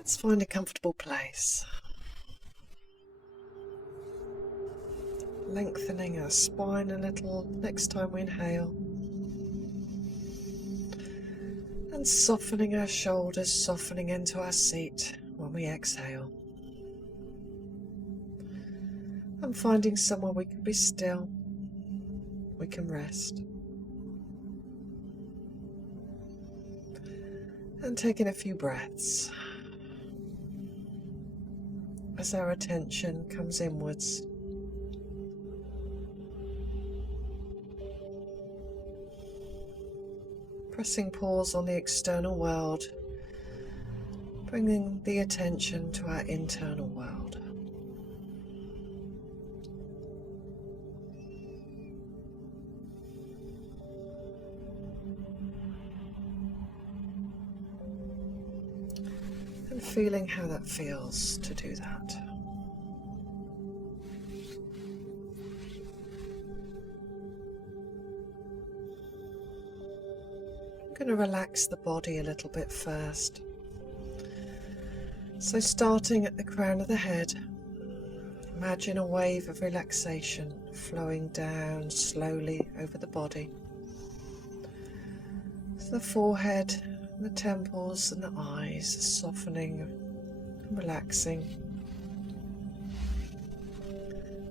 Let's find a comfortable place. Lengthening our spine a little next time we inhale. And softening our shoulders, softening into our seat when we exhale. And finding somewhere we can be still, we can rest. And taking a few breaths as our attention comes inwards. Pressing pause on the external world, bringing the attention to our internal world. And feeling how that feels to do that. I'm going to relax the body a little bit first. So starting at the crown of the head, imagine a wave of relaxation flowing down slowly over the body. So the forehead, the temples and the eyes are softening and relaxing.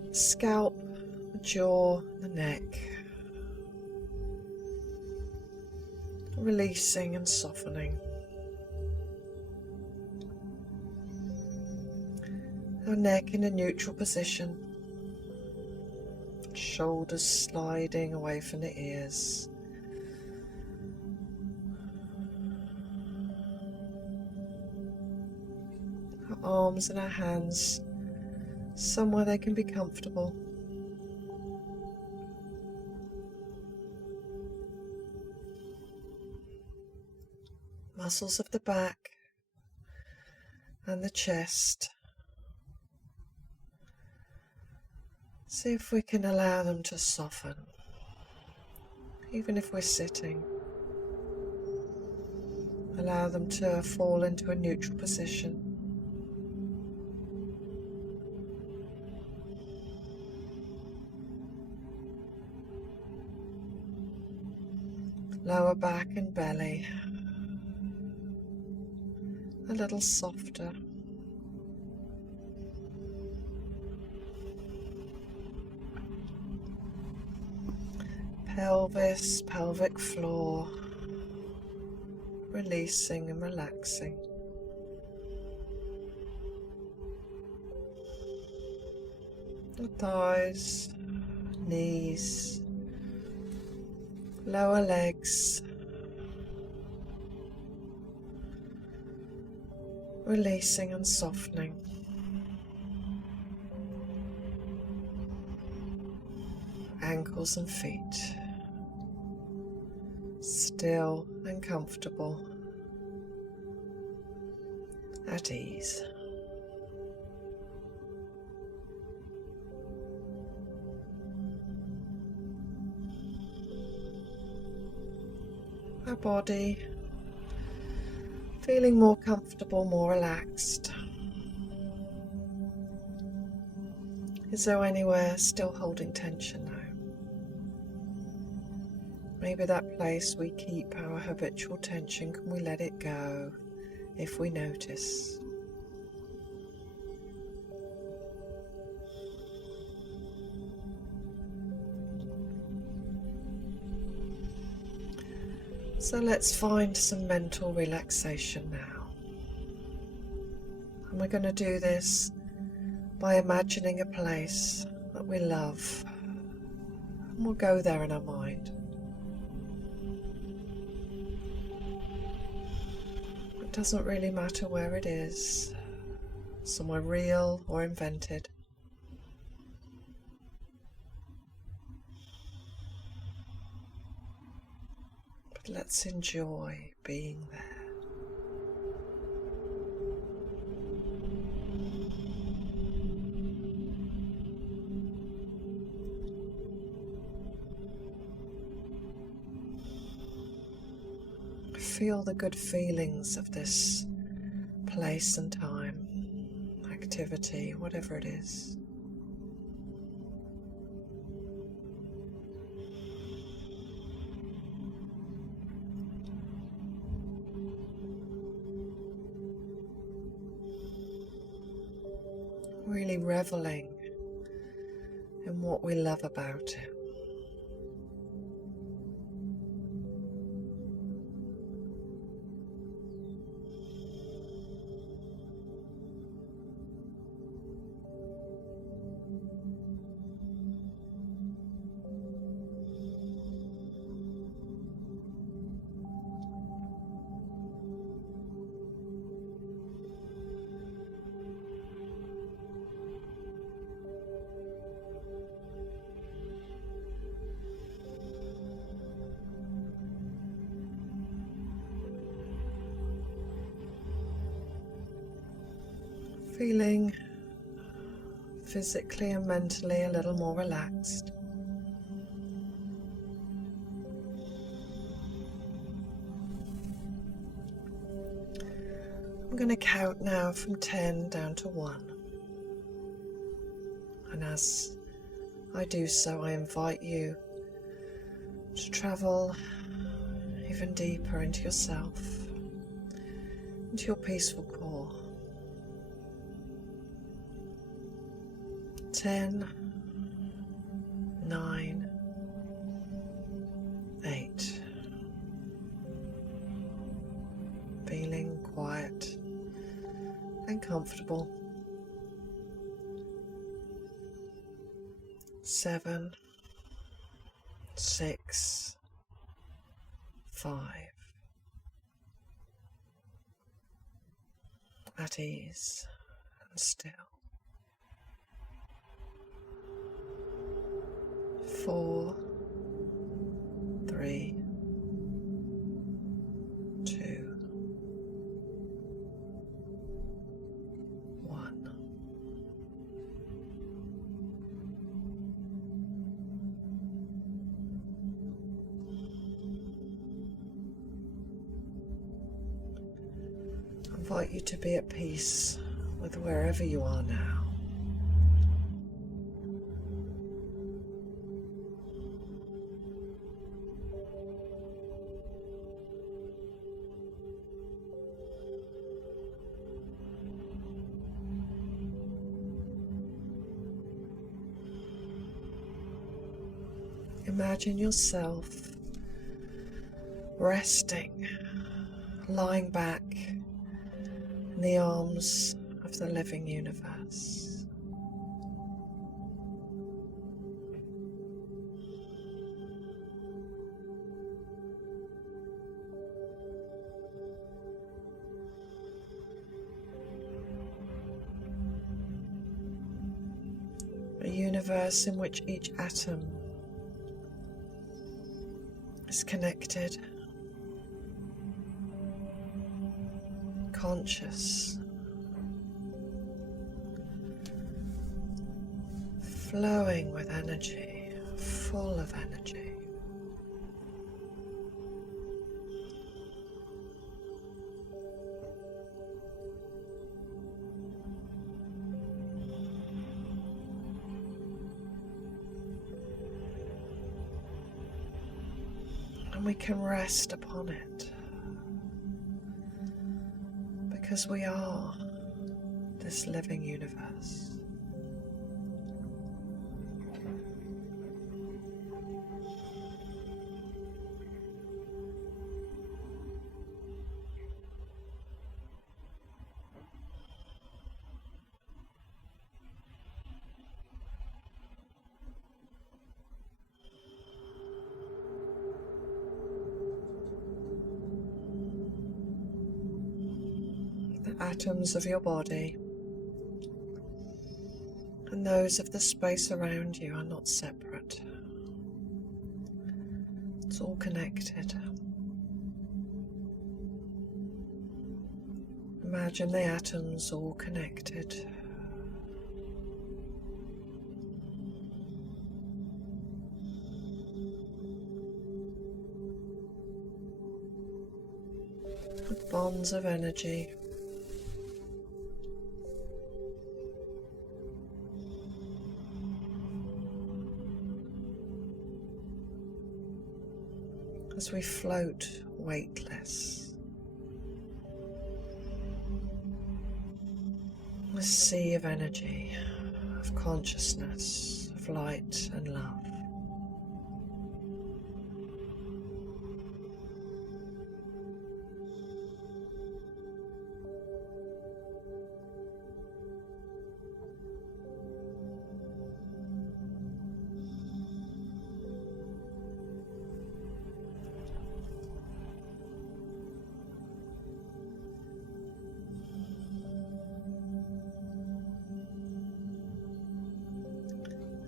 The scalp, the jaw, the neck. Releasing and softening. Our neck in a neutral position. Shoulders sliding away from the ears. Our arms and our hands somewhere they can be comfortable. Muscles of the back and the chest. See if we can allow them to soften, even if we're sitting. Allow them to fall into a neutral position. Lower back and belly. A little softer. Pelvis, pelvic floor, releasing and relaxing. The thighs, knees, lower legs. Releasing and softening. Ankles and feet. Still and comfortable. At ease. Our body feeling more comfortable, more relaxed. Is there anywhere still holding tension now? Maybe that place we keep our habitual tension, can we let it go if we notice? So let's find some mental relaxation now. And we're going to do this by imagining a place that we love. And we'll go there in our mind. It doesn't really matter where it is, somewhere real or invented. But let's enjoy being there. Feel the good feelings of this place and time, activity, whatever it is. Really reveling in what we love about it. Feeling physically and mentally a little more relaxed. I'm going to count now from 10 down to 1. And as I do so, I invite you to travel even deeper into yourself, into your peaceful core. 10, 9, 8. Feeling quiet and comfortable. 7, 6, 5. At ease and still. 4, 3, 2, 1. I invite you to be at peace with wherever you are now. Imagine yourself resting, lying back in the arms of the living universe. A universe in which each atom is connected, conscious, flowing with energy, full of energy. And we can rest upon it because we are this living universe. Atoms of your body and those of the space around you are not separate. It's all connected. Imagine the atoms all connected. With bonds of energy as we float weightless. A sea of energy, of consciousness, of light and love.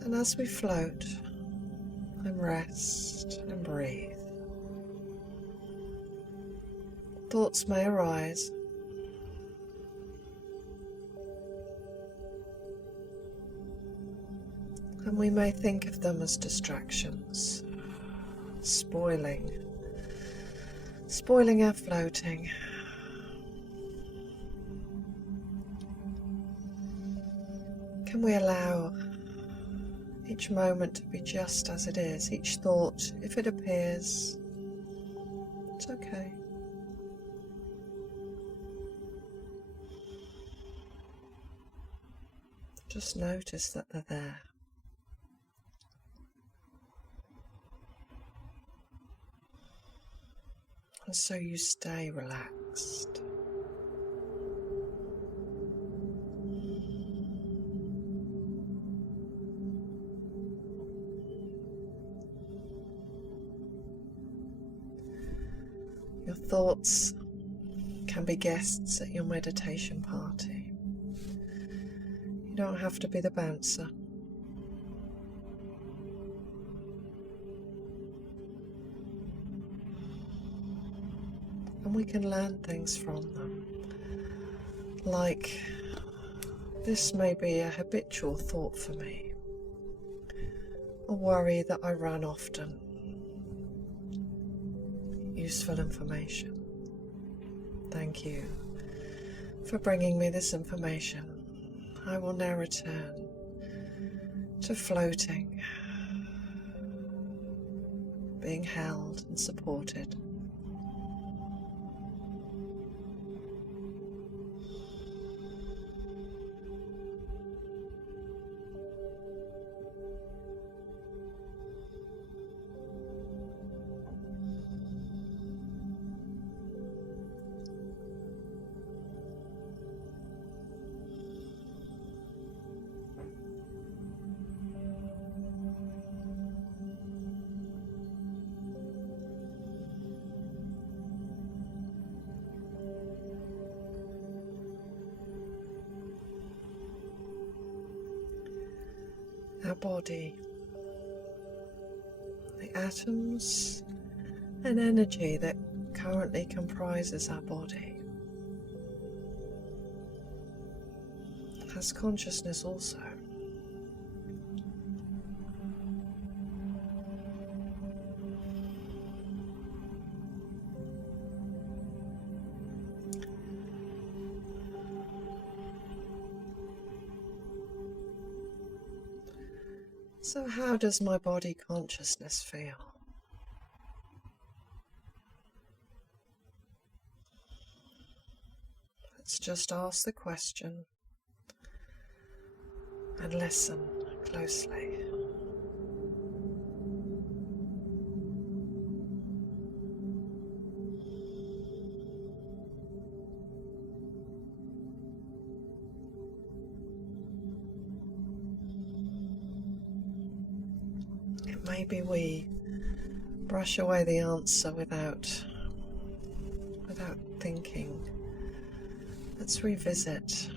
And as we float and rest and breathe, thoughts may arise. And we may think of them as distractions, spoiling our floating. Can we allow each moment to be just as it is? Each thought, if it appears, it's okay. Just notice that they're there. And so you stay relaxed. Your thoughts can be guests at your meditation party. You don't have to be the bouncer. And we can learn things from them. Like, this may be a habitual thought for me, a worry that I run often. Useful information. Thank you for bringing me this information. I will now return to floating, being held and supported. Our body, the atoms and energy that currently comprises our body, has consciousness also. So how does my body consciousness feel? Let's just ask the question and listen closely. Maybe we brush away the answer without thinking. Let's revisit.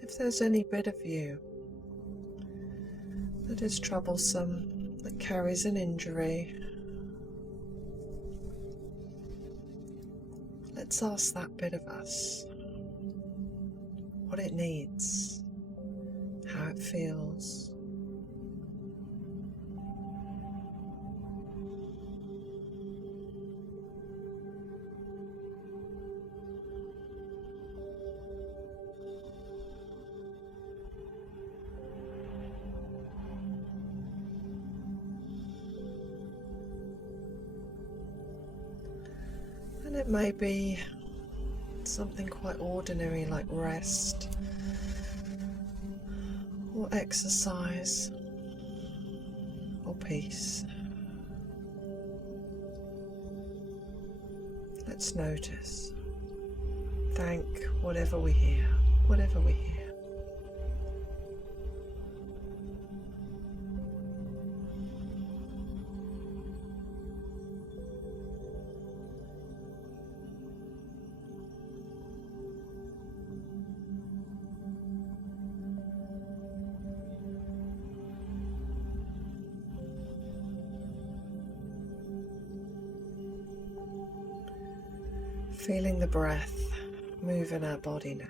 If there's any bit of you that is troublesome, that carries an injury, let's ask that bit of us what it needs, how it feels. And it may be something quite ordinary like rest or exercise or peace. Let's notice. Thank whatever we hear, whatever we hear. Feeling the breath move in our body now.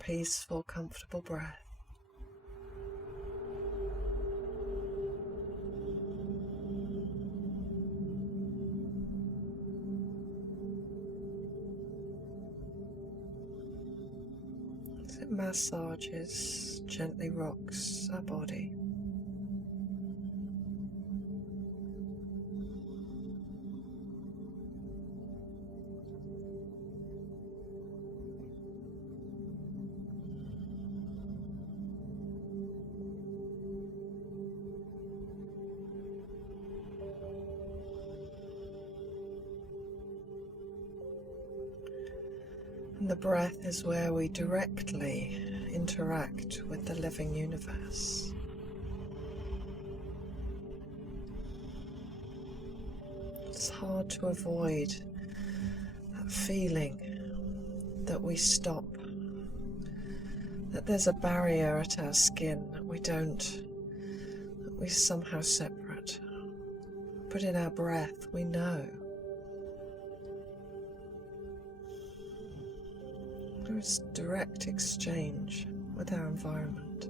Peaceful, comfortable breath. As it massages, gently rocks our body. And the breath is where we directly interact with the living universe. It's hard to avoid that feeling that we stop, that there's a barrier at our skin, that we're somehow separate. But in our breath, we know. There is direct exchange with our environment.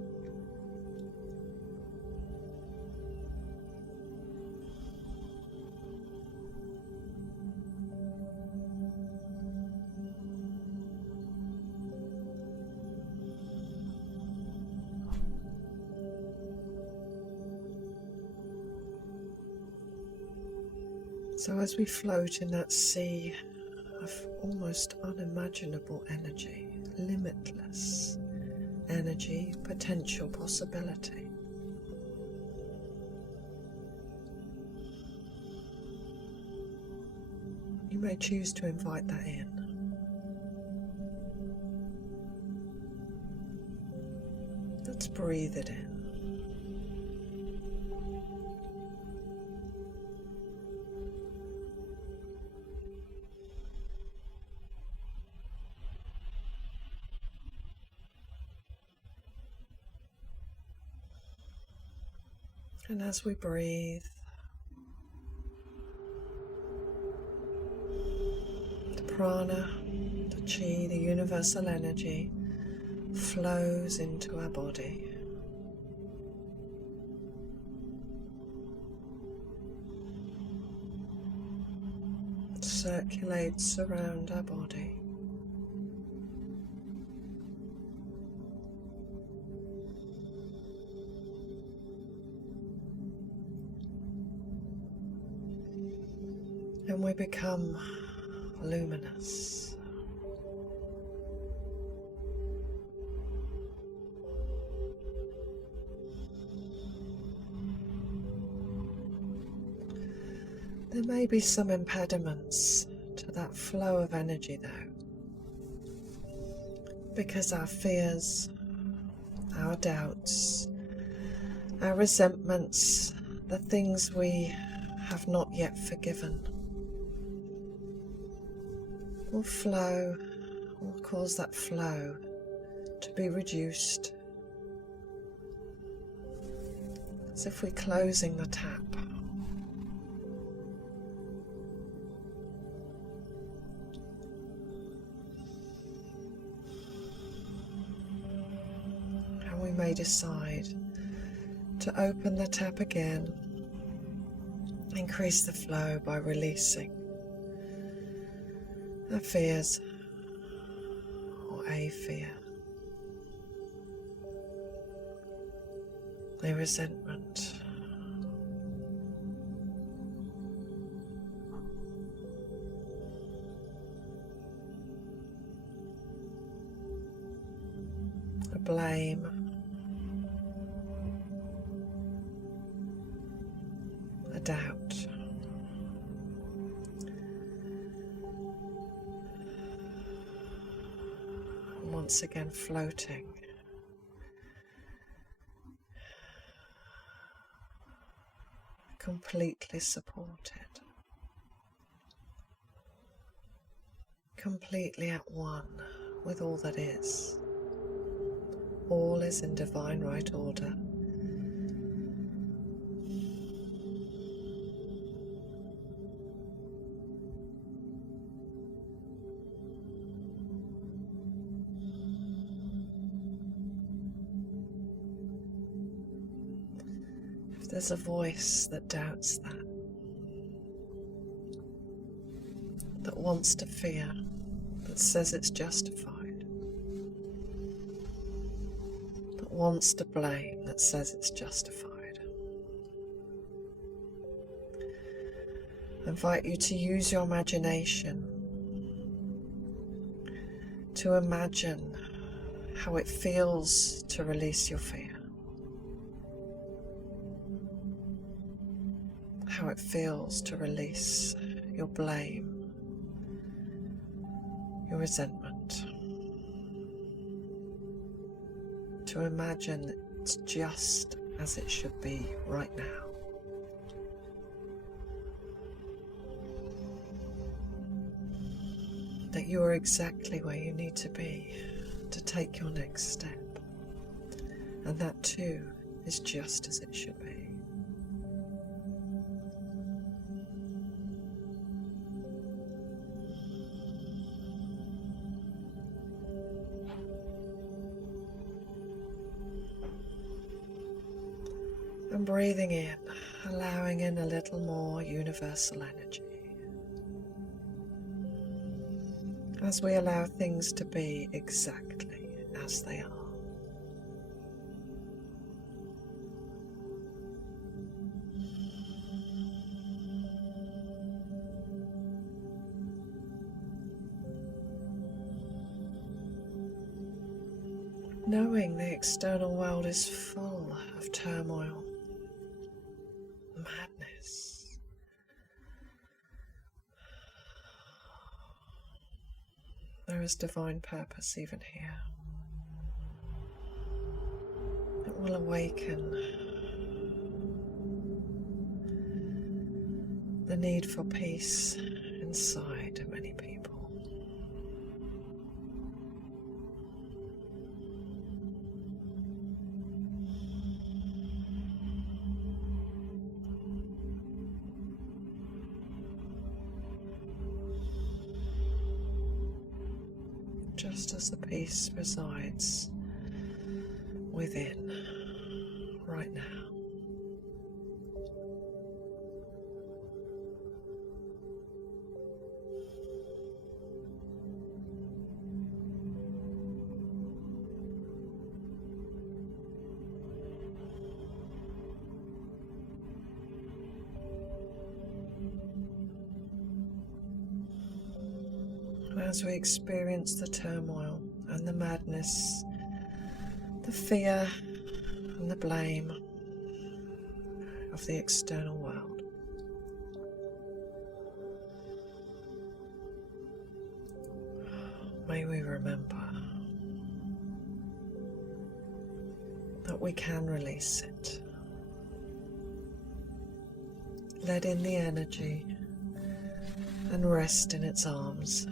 So as we float in that sea of almost unimaginable energy, limitless energy, potential possibility, you may choose to invite that in. Let's breathe it in. And as we breathe, the prana, the chi, the universal energy flows into our body. Circulates around our body. And we become luminous. There may be some impediments to that flow of energy though, because our fears, our doubts, our resentments, the things we have not yet forgiven, will flow, will cause that flow to be reduced, as if we're closing the tap. And we may decide to open the tap again, increase the flow by releasing our fears or a fear. the resentment, the blame, the doubt, and once again floating, completely supported, completely at one with all that is. All is in divine right order. If there's a voice that doubts that wants to fear, that says it's justified, that wants to blame, that says it's justified, I invite you to use your imagination to imagine how it feels to release your fear, how it feels to release your blame, your resentment, to imagine it's just as it should be right now. That you are exactly where you need to be to take your next step, and that too is just as it should be. And breathing in, allowing in a little more universal energy. As we allow things to be exactly as they are. Knowing the external world is full of turmoil, madness, there is divine purpose even here. It will awaken the need for peace inside many people. Just as the peace resides within right now. As we experience the turmoil and the madness, the fear and the blame of the external world, may we remember that we can release it. Let in the energy and rest in its arms.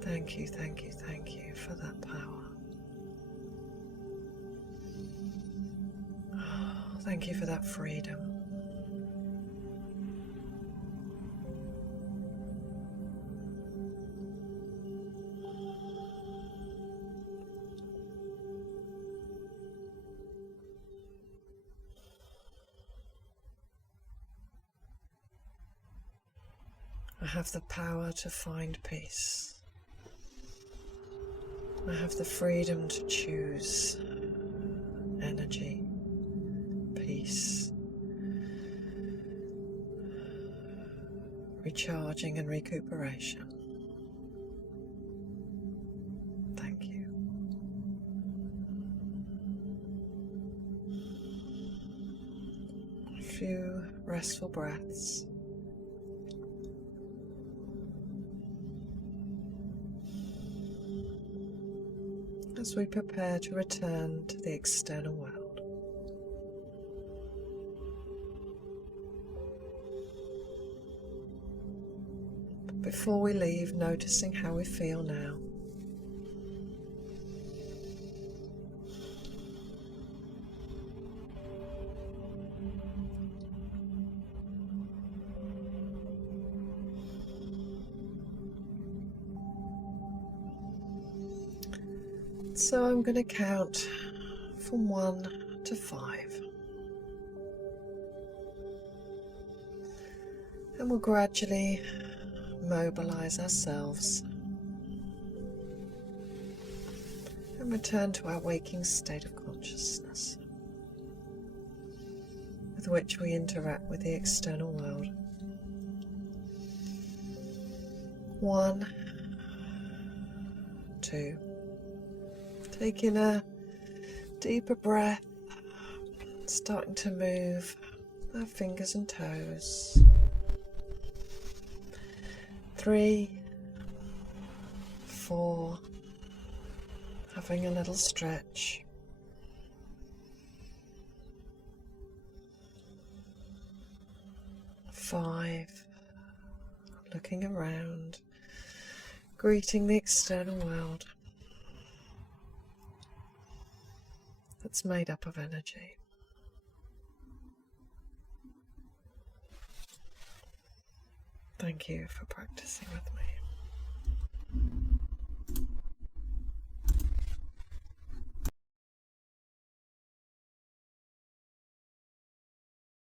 Thank you, thank you, thank you for that power. Thank you for that freedom. I have the power to find peace. I have the freedom to choose energy, peace, recharging and recuperation. Thank you. A few restful breaths. As we prepare to return to the external world. But before we leave, noticing how we feel now. So I'm going to count from 1 to 5. And we'll gradually mobilize ourselves and return to our waking state of consciousness with which we interact with the external world. 1, 2. Taking a deeper breath, starting to move our fingers and toes. 3, 4, having a little stretch. 5, looking around, greeting the external world that's made up of energy. Thank you for practicing with me.